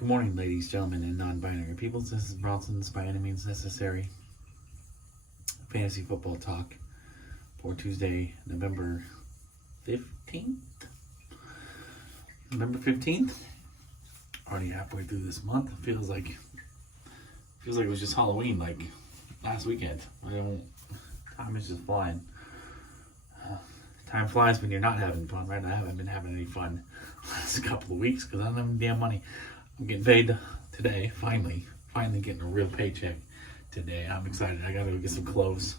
Good morning, ladies, gentlemen, and non-binary peoples. This is Bronson's By Any Means Necessary Fantasy Football Talk for Tuesday, November 15th. November 15th. Already halfway through this month. Feels like it was just Halloween, like last weekend. Time is just flying. Time flies when you're not having fun, right? I haven't been having any fun the last couple of weeks because I don't have any damn money. I'm getting paid today, finally getting a real paycheck today. I'm excited. I gotta go get some clothes.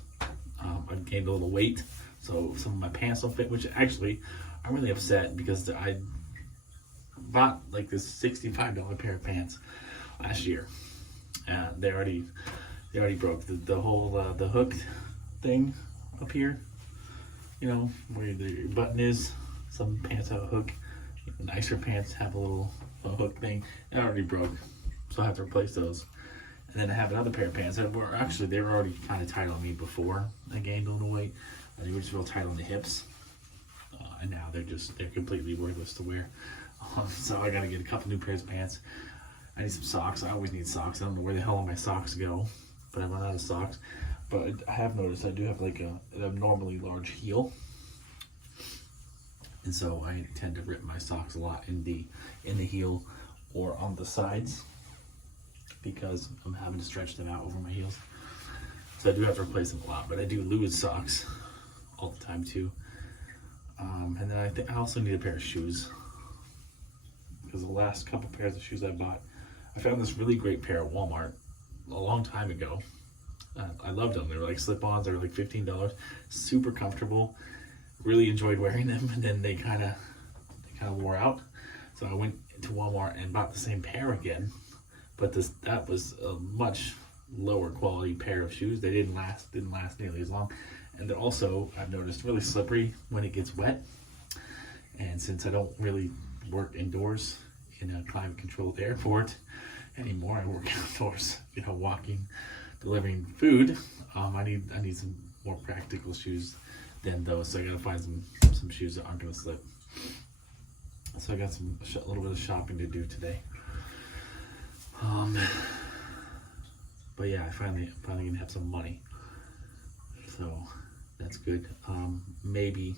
I've gained a little weight, so some of my pants don't fit, which actually I'm really upset because I bought like this $65 pair of pants last year. They already broke. The whole the hook thing up here, you know, where the button is. Some pants have a hook. Nicer pants have a little hook thing. It already broke, so I have to replace those. And then I have another pair of pants that were actually, they were already kind of tight on me before I gained a little weight. They were just real tight on the hips, and now they're completely worthless to wear. So I gotta get a couple new pairs of pants. I need some socks. I always need socks. I don't know where the hell all my socks go, but I run out of socks. But I have noticed I do have like an abnormally large heel. And so I tend to rip my socks a lot in the heel or on the sides because I'm having to stretch them out over my heels. So I do have to replace them a lot, but I do lose socks all the time too. And then I think I also need a pair of shoes because the last couple pairs of shoes I bought, I found this really great pair at Walmart a long time ago. I loved them. They were like slip-ons. They were like $15. Super comfortable. Really enjoyed wearing them, and then they kind of wore out. So I went to Walmart and bought the same pair again, but that was a much lower quality pair of shoes. They didn't last nearly as long, and they're also, I've noticed, really slippery when it gets wet. And since I don't really work indoors in a climate controlled airport anymore, I work outdoors, you know, walking, delivering food. I need some more practical shoes than those, so I gotta find some shoes that aren't gonna slip. So I got a little bit of shopping to do today. But yeah, I'm finally gonna have some money, so that's good. Maybe,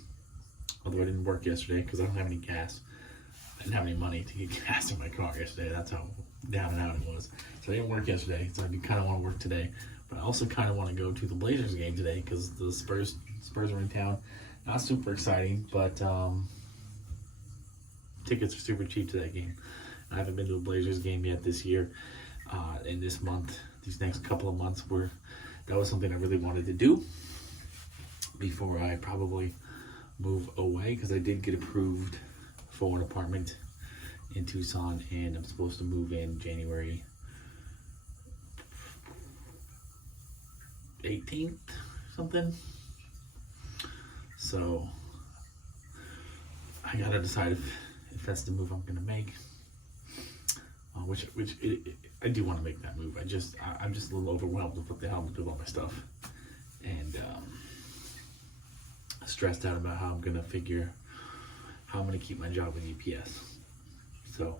although I didn't work yesterday because I don't have any gas. I didn't have any money to get gas in my car yesterday. That's how down and out it was. So I didn't work yesterday, so I do kind of want to work today. But I also kind of want to go to the Blazers game today because the Spurs are in town. Not super exciting, but tickets are super cheap to that game. I haven't been to a Blazers game yet this year. In this month, these next couple of months, that was something I really wanted to do before I probably move away, because I did get approved for an apartment in Tucson, and I'm supposed to move in January 18th, something. So I gotta decide if that's the move I'm gonna make. I do want to make that move. I'm just a little overwhelmed with what the hell I'm gonna do about my stuff, and stressed out about how I'm gonna keep my job with UPS. So,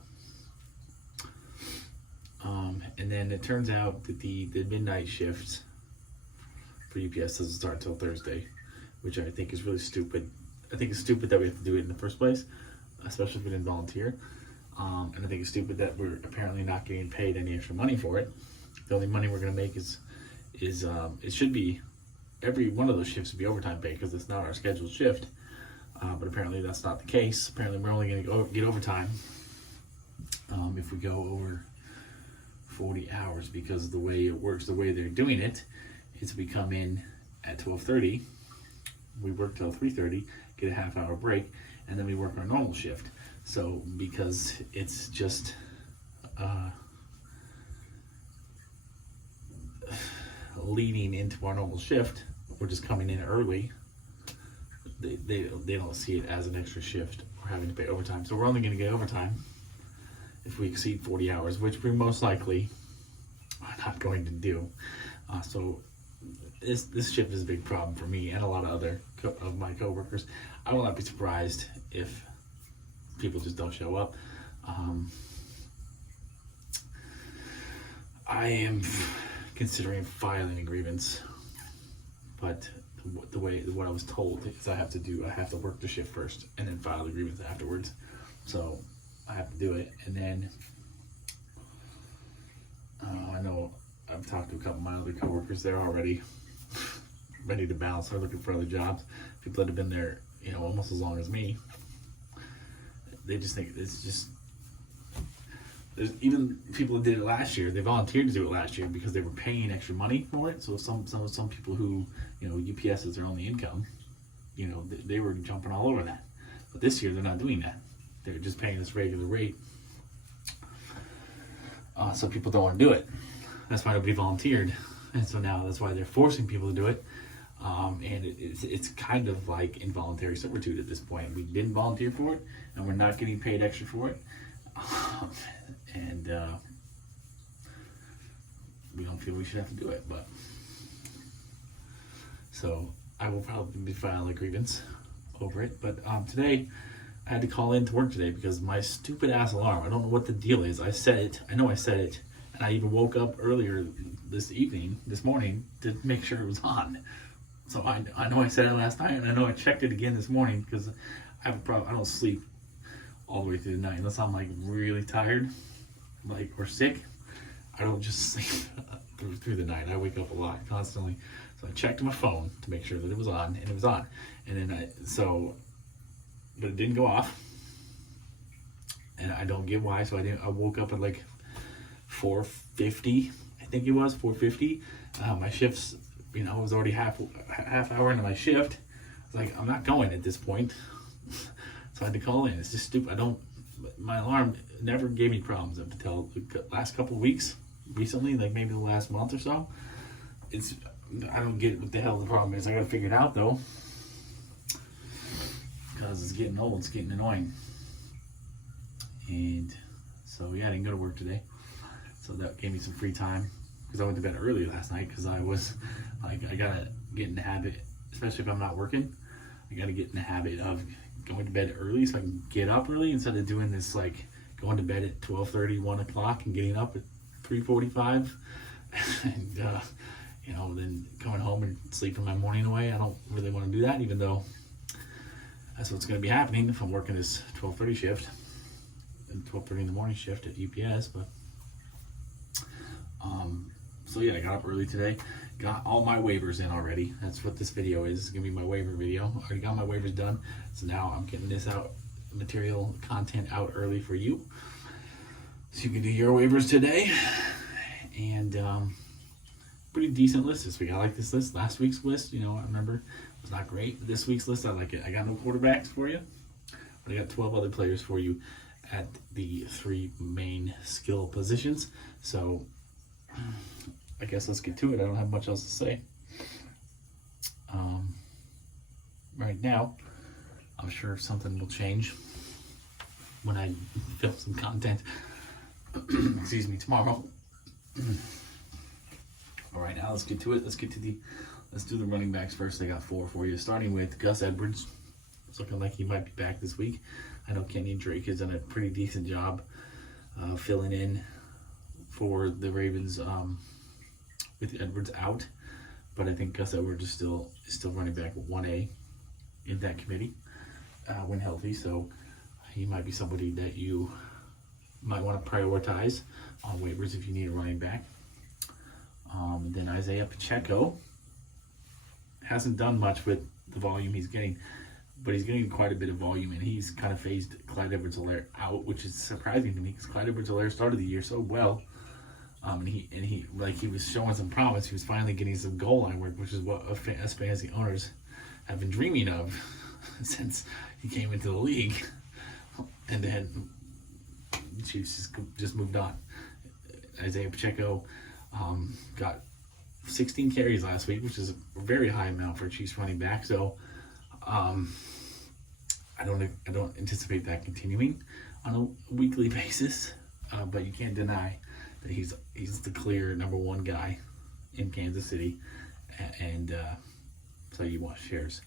and then it turns out that the midnight shift for UPS doesn't start until Thursday, which I think is really stupid. I think it's stupid that we have to do it in the first place, especially if we didn't volunteer. And I think it's stupid that we're apparently not getting paid any extra money for it. The only money we're going to make is it should be, every one of those shifts would be overtime pay because it's not our scheduled shift. But apparently that's not the case. Apparently we're only going to get overtime if we go over 40 hours, because the way it works, the way they're doing it, is we come in at 12:30, we work till 3:30, get a half-hour break, and then we work our normal shift. So because it's just leading into our normal shift, we're just coming in early. They don't see it as an extra shift or having to pay overtime. So we're only going to get overtime if we exceed 40 hours, which we most likely are not going to do. So this shift is a big problem for me and a lot of other of my coworkers. I will not be surprised if people just don't show up. I am considering filing a grievance, but what I was told is I have to work the shift first and then file the grievance afterwards. So I have to do it, and then I know I've talked to a couple of my other coworkers. They're already ready to bounce. They're looking for other jobs. People that have been there, almost as long as me. They just think it's just. There's even people who did it last year. They volunteered to do it last year because they were paying extra money for it. So some people who UPS is their only income, they were jumping all over that. But this year they're not doing that. They're just paying this regular rate. So people don't want to do it. That's why nobody volunteered, and so now that's why they're forcing people to do it. And it's kind of like involuntary servitude at this point. We didn't volunteer for it, and we're not getting paid extra for it. And we don't feel we should have to do it, but so I will probably be filing a grievance over it. But today I had to call in to work today because my stupid ass alarm, I don't know what the deal is. I know I set it, and I even woke up earlier this morning to make sure it was on. So I know I set it last night, and I know I checked it again this morning because I have a problem. I don't sleep all the way through the night unless I'm like really tired, or sick. I don't just sleep through the night. I wake up a lot constantly. So I checked my phone to make sure that it was on, and it was on. And then but it didn't go off, and I don't get why. So I woke up at like 4:50. I think it was 4:50. My shifts, it was already half hour into my shift. I was like, I'm not going at this point. So I had to call in. It's just stupid. My alarm never gave me problems up until the last couple of weeks. Recently, like maybe the last month or so. I don't get what the hell the problem is. I gotta figure it out though. Because it's getting old, it's getting annoying. And so yeah, I didn't go to work today. So that gave me some free time. Because I went to bed early last night because I was like, I gotta get in the habit, especially if I'm not working, I gotta get in the habit of going to bed early so I can get up early instead of doing this like going to bed at 12:30, 1 o'clock and getting up at 3:45 and then coming home and sleeping my morning away. I don't really want to do that, even though that's what's going to be happening if I'm working this 12:30 shift and 12:30 in the morning shift at UPS. But so yeah, I got up early today, got all my waivers in already. That's what this video is. It's gonna be my waiver video. I already got my waivers done, so now I'm getting this content out early for you, so you can do your waivers today. And pretty decent list this week. I like this list. Last week's list, I remember, was not great, but this week's list, I like it. I got no quarterbacks for you, but I got 12 other players for you at the 3 main skill positions. So I guess let's get to it. I don't have much else to say. Right now, I'm sure something will change when I film some content. Excuse me, tomorrow. All right, now let's get to it. Let's do the running backs first. I got 4 for you, starting with Gus Edwards. It's looking like he might be back this week. I know Kenny Drake has done a pretty decent job filling in for the Ravens with Edwards out, but I think Gus Edwards is still running back 1A in that committee when healthy. So he might be somebody that you might want to prioritize on waivers if you need a running back. Then Isaiah Pacheco hasn't done much with the volume he's getting, but he's getting quite a bit of volume, and he's kind of phased Clyde Edwards-Helaire out, which is surprising to me because Clyde Edwards-Helaire started the year so well. And he was showing some promise. He was finally getting some goal line work, which is what us fantasy owners have been dreaming of since he came into the league. And then the Chiefs just moved on. Isaiah Pacheco got 16 carries last week, which is a very high amount for a Chiefs running back. So I don't anticipate that continuing on a weekly basis. But you can't deny that he's the clear number 1 guy in Kansas City, and so you want shares.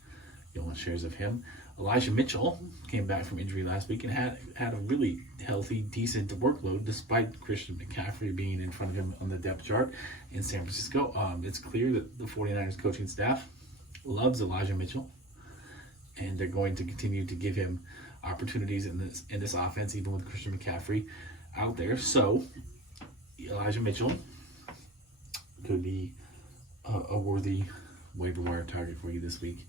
You want shares of him. Elijah Mitchell came back from injury last week and had a really healthy, decent workload despite Christian McCaffrey being in front of him on the depth chart in San Francisco. It's clear that the 49ers coaching staff loves Elijah Mitchell, and they're going to continue to give him opportunities in this offense, even with Christian McCaffrey out there. So Elijah Mitchell could be a worthy waiver wire target for you this week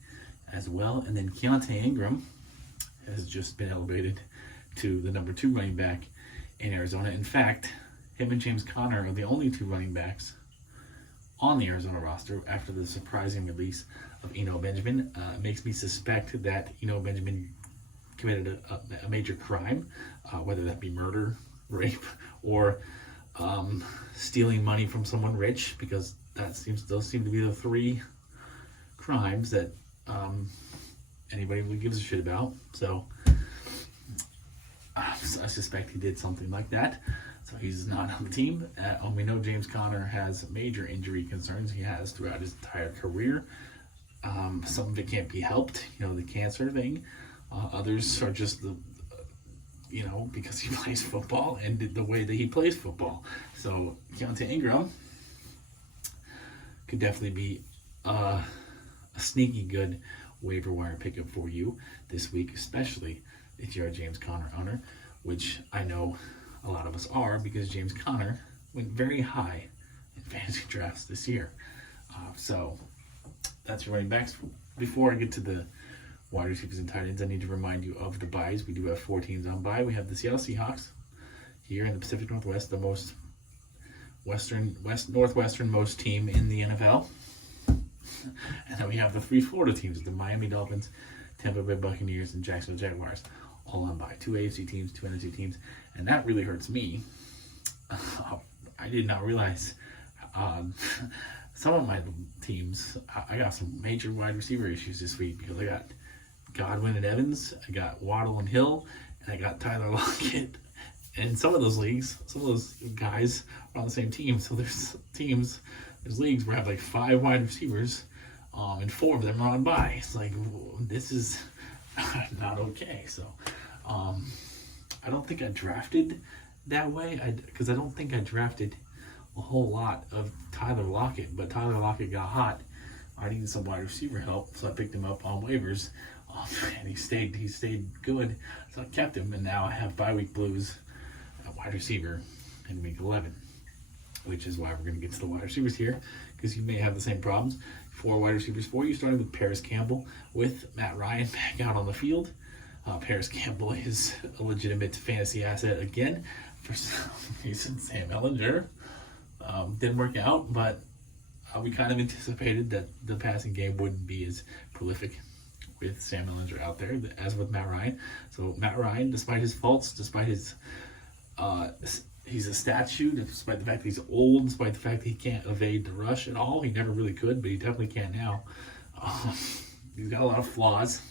as well. And then Keontae Ingram has just been elevated to the number 2 running back in Arizona. In fact, him and James Conner are the only 2 running backs on the Arizona roster after the surprising release of Eno Benjamin. It makes me suspect that Eno Benjamin committed a major crime, whether that be murder, rape, or stealing money from someone rich, because those seem to be the 3 crimes that anybody really gives a shit about. So I suspect he did something like that. So he's not on the team. We know James Conner has major injury concerns. He has throughout his entire career. Some of it can't be helped, the cancer thing. Others are just because he plays football and the way that he plays football. So Keontae Ingram could definitely be a sneaky good waiver wire pickup for you this week, especially if you're a James Conner owner, which I know a lot of us are, because James Conner went very high in fantasy drafts this year. So that's your running backs. Before I get to the wide receivers and tight ends, I need to remind you of the buys. We do have 4 teams on bye. We have the Seattle Seahawks here in the Pacific Northwest, the most northwesternmost team in the NFL. And then we have the 3 Florida teams, the Miami Dolphins, Tampa Bay Buccaneers, and Jacksonville Jaguars, all on bye. 2 AFC teams, 2 NFC teams, and that really hurts me. I did not realize some of my teams, I got some major wide receiver issues this week, because I got Godwin and Evans, I got Waddle and Hill, and I got Tyler Lockett. And some of those leagues, some of those guys are on the same team. So there's leagues where I have like 5 wide receivers, and 4 of them are on bye. It's like, this is not okay. So I don't think I drafted that way, because I don't think I drafted a whole lot of Tyler Lockett, but Tyler Lockett got hot. I needed some wide receiver help, so I picked him up on waivers, and he stayed good, so I kept him, and now I have bye-week blues at wide receiver in week 11, which is why we're going to get to the wide receivers here, because you may have the same problems. 4 wide receivers for you, starting with Paris Campbell with Matt Ryan back out on the field. Paris Campbell is a legitimate fantasy asset again. For some reason, Sam Ellinger didn't work out, but we kind of anticipated that the passing game wouldn't be as prolific with Sam Ellinger out there as with Matt Ryan. So Matt Ryan, despite his faults, despite his he's a statue, despite the fact that he's old, despite the fact that he can't evade the rush at all. He never really could, but he definitely can now. He's got a lot of flaws.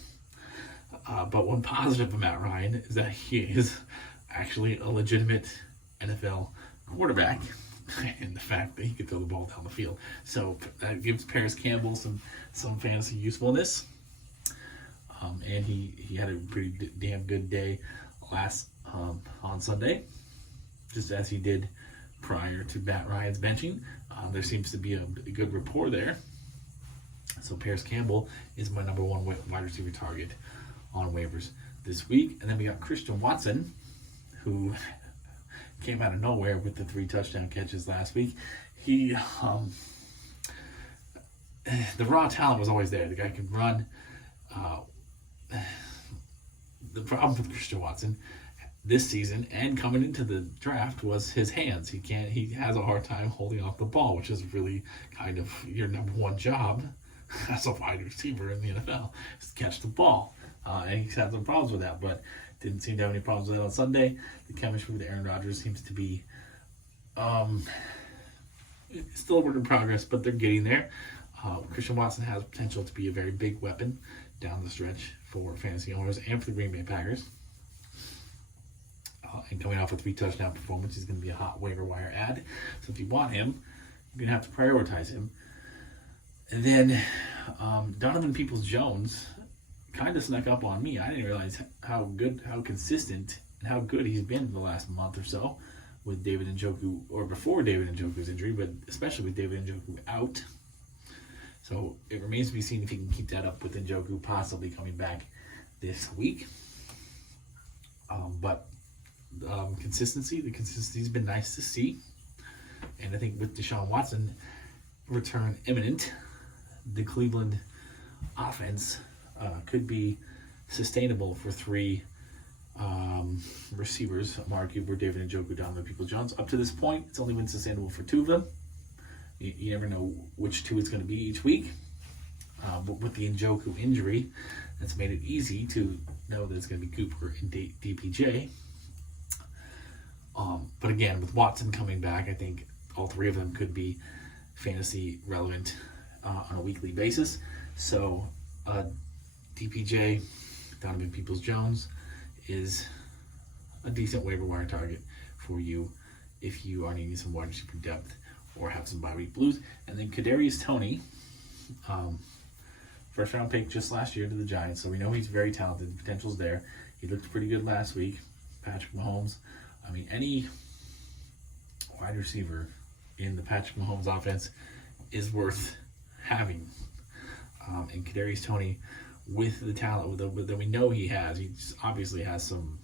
But one positive of Matt Ryan is that he is actually a legitimate NFL quarterback, and the fact that he can throw the ball down the field. So that gives Paris Campbell some fantasy usefulness. And he had a pretty damn good day on Sunday, just as he did prior to Matt Ryan's benching. There seems to be a good rapport there. So Paris Campbell is my number 1 wide receiver target on waivers this week. And then we got Christian Watson, who came out of nowhere with the 3 touchdown catches last week. He, the raw talent was always there. The guy could run. The problem with Christian Watson this season and coming into the draft was his hands. He has a hard time holding off the ball, which is really kind of your number 1 job as a wide receiver in the NFL, is to catch the ball. And he's had some problems with that, but didn't seem to have any problems with it on Sunday. The chemistry with Aaron Rodgers seems to be still a work in progress, but they're getting there. Christian Watson has potential to be a very big weapon down the stretch for fantasy owners and for the Green Bay Packers. And coming off a 3 touchdown performance, he's going to be a hot waiver wire ad. So if you want him, you're going to have to prioritize him. And then Donovan Peoples-Jones kind of snuck up on me. I didn't realize how consistent, and how good he's been the last month or so with David Njoku, or before David Njoku's injury, but especially with David Njoku out. So it remains to be seen if he can keep that up with Njoku possibly coming back this week. But the consistency's been nice to see. And I think with Deshaun Watson return imminent, the Cleveland offense could be sustainable for three receivers, Amari Cooper, David Njoku, Donovan Peoples-Jones. Up to this point, it's only been sustainable for two of them. You never know which two it's going to be each week. But with the Njoku injury, that's made it easy to know that it's going to be Cooper and DPJ. But again, with Watson coming back, I think all three of them could be fantasy relevant on a weekly basis. So DPJ, Donovan Peoples-Jones, is a decent waiver wire target for you if you are needing some wide receiver depth or have some bye week blues. And then Kadarius Toney, first round pick just last year to the Giants, so we know he's very talented. The potential's there. He looked pretty good last week. Patrick Mahomes, I mean, any wide receiver in the Patrick Mahomes offense is worth having. And Kadarius Toney, with the talent that we know he has, he just obviously has some,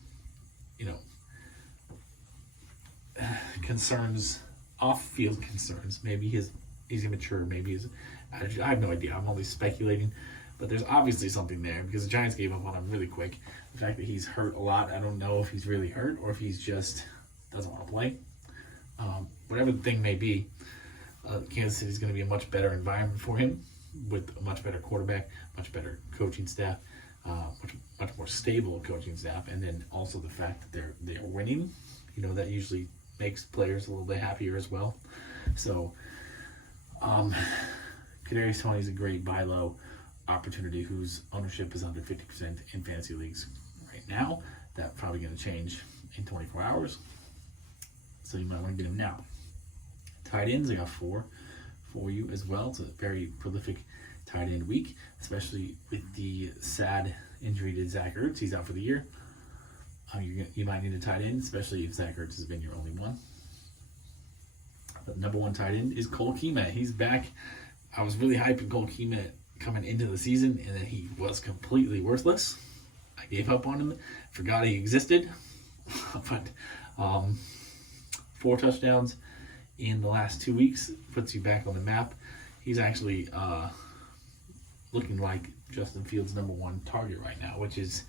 concerns, off-field concerns. Maybe he's immature. Maybe I have no idea. I'm only speculating. But there's obviously something there because the Giants gave up on him really quick. The fact that he's hurt a lot, I don't know if he's really hurt or if he's just doesn't want to play. Whatever the thing may be, Kansas City is going to be a much better environment for him with a much better quarterback, much better coaching staff, much more stable coaching staff, and then also the fact that they're winning. That usually makes players a little bit happier as well. So, Kadarius Toney is a great buy low opportunity whose ownership is under 50% in fantasy leagues right now. That's probably going to change in 24 hours. So you might want to get him now. Tight ends, I got 4 for you as well. It's a very prolific tight end week, especially with the sad injury to Zach Ertz. He's out for the year. You might need a tight end, especially if Zach Ertz has been your only one. The number 1 tight end is Cole Kmet. He's back. I was really hyping Cole Kmet coming into the season, and then he was completely worthless. I gave up on him, forgot he existed. But 4 touchdowns in the last 2 weeks puts you back on the map. He's actually looking like Justin Fields' number 1 target right now, which is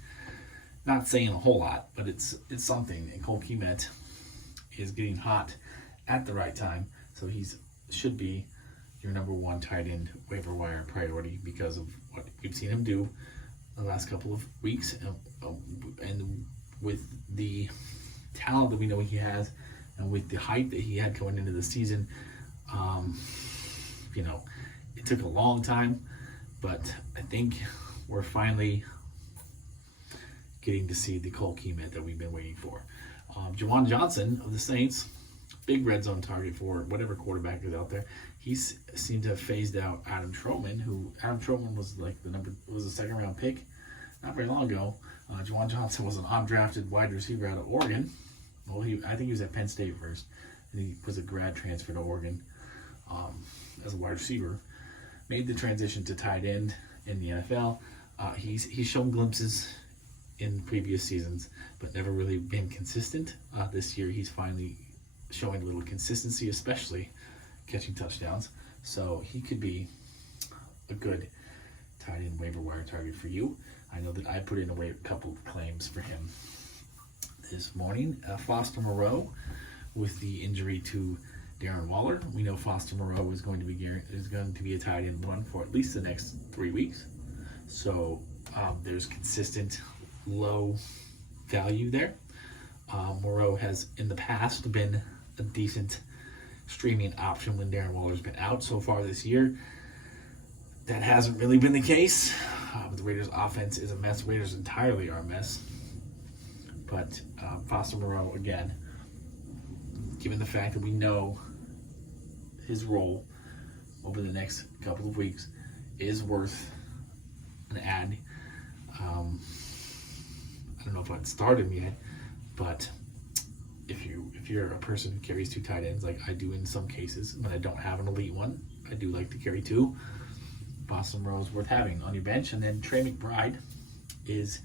not saying a whole lot, but it's something. And Cole Kmet is getting hot at the right time, so should be your number 1 tight end waiver wire priority because of what we've seen him do the last couple of weeks, and with the talent that we know he has, and with the hype that he had going into the season. It took a long time, but I think we're finally getting to see the Cole Kmet that we've been waiting for. Juwan Johnson of the Saints, big red zone target for whatever quarterback is out there. He seemed to have phased out Adam Troutman, was was a second round pick not very long ago. Juwan Johnson was an undrafted wide receiver out of Oregon. Well, I think he was at Penn State first, and he was a grad transfer to Oregon as a wide receiver. Made the transition to tight end in the NFL. He's shown glimpses in previous seasons, but never really been consistent. This year, he's finally showing a little consistency, especially catching touchdowns. So he could be a good tight end waiver wire target for you. I know that I put in a couple of claims for him this morning. Foster Moreau, with the injury to Darren Waller, we know Foster Moreau is going to be a tight end 1 for at least the next 3 weeks. So there's consistent low value there. Moreau has in the past been a decent streaming option when Darren Waller's been out. So far this year, that hasn't really been the case. The Raiders' offense is a mess. Raiders entirely are a mess. But Foster Moreau, again, given the fact that we know his role over the next couple of weeks, is worth an ad. I don't know if I'd start him yet, but if you're a person who carries 2 tight ends, like I do in some cases, when I don't have an elite one, I do like to carry 2. Boston Rowe's worth having on your bench. And then Trey McBride is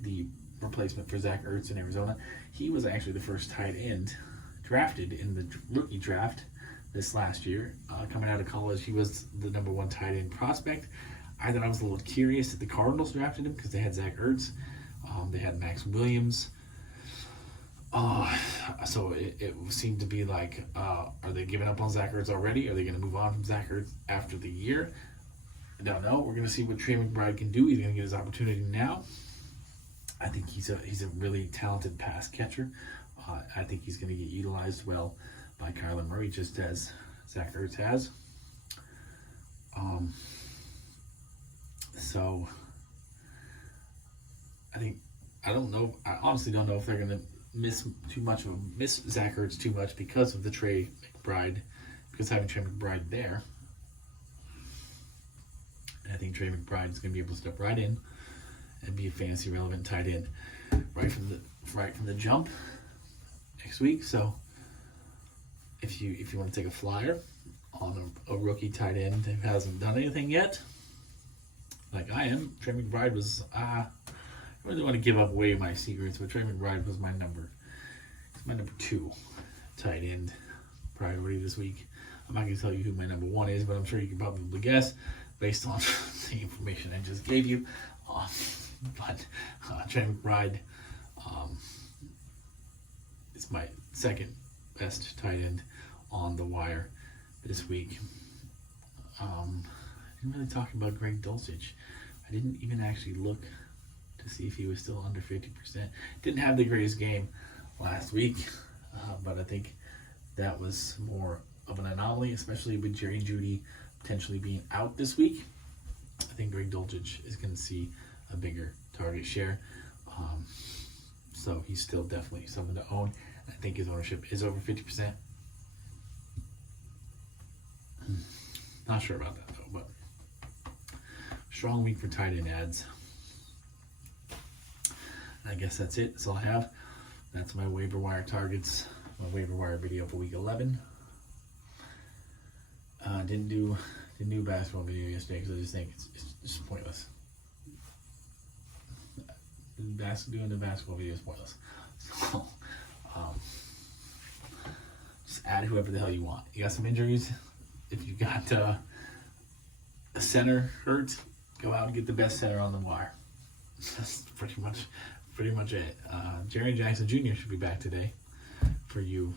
the replacement for Zach Ertz in Arizona. He was actually the first tight end drafted in the rookie draft this last year. Coming out of college, he was the number 1 tight end prospect. I thought I was a little curious that the Cardinals drafted him because they had Zach Ertz. They had Max Williams. So it seemed to be like, are they giving up on Zach Ertz already? Are they going to move on from Zach Ertz after the year? I don't know. We're going to see what Trey McBride can do. He's going to get his opportunity now. I think he's a really talented pass catcher. I think he's going to get utilized well by Kyler Murray, just as Zach Ertz has. So I honestly don't know if they're going to miss Zach Ertz too much because of the Trey McBride, because having Trey McBride there. And I think Trey McBride is going to be able to step right in and be a fantasy relevant tight end right from the jump next week. So if you want to take a flyer on a rookie tight end who hasn't done anything yet, like I am, Trey McBride was I really want to give up away my secrets, but Trey McBride was my number 2 tight end priority this week. I'm not going to tell you who my number 1 is, but I'm sure you can probably guess based on the information I just gave you. But Trey McBride is my second best tight end on the wire this week. I didn't really talk about Greg Dulcich. I didn't even actually look to see if he was still under 50%. Didn't have the greatest game last week, but I think that was more of an anomaly, especially with Jerry Jeudy potentially being out this week. I think Greg Dulcich is going to see a bigger target share. So he's still definitely something to own. I think his ownership is over 50%. Not sure about that though, but strong week for tight end ads. I guess that's it. That's all I have. That's my waiver wire targets, my waiver wire video for week 11. Didn't do a basketball video yesterday because I just think it's just pointless. Doing the basketball video is pointless. So, just add whoever the hell you want. You got some injuries. If you got a center hurt, go out and get the best center on the wire. That's pretty much it. Jerry Jackson Jr. should be back today for you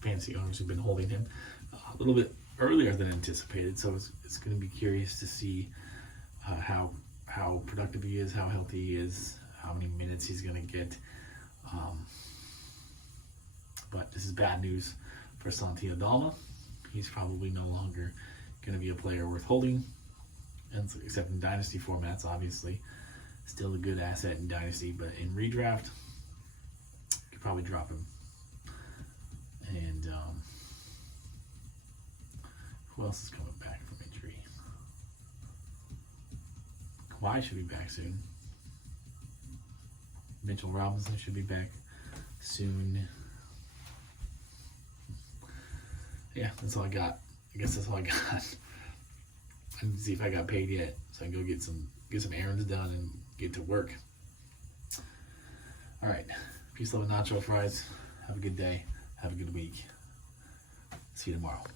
fantasy owners who've been holding him a little bit earlier than anticipated. So it's going to be curious to see how productive he is, how healthy he is, how many minutes he's going to get. But this is bad news for Santi Aldama. He's probably no longer going to be a player worth holding, and except in dynasty formats, obviously. Still a good asset in dynasty, but in redraft, you could probably drop him. And who else is coming back from injury? Kawhi should be back soon. Mitchell Robinson should be back soon. Yeah, that's all I got. I guess that's all I got. I need to see if I got paid yet, so I can go get some errands done and get to work. All right. Peace, love, and nacho fries. Have a good day. Have a good week. See you tomorrow.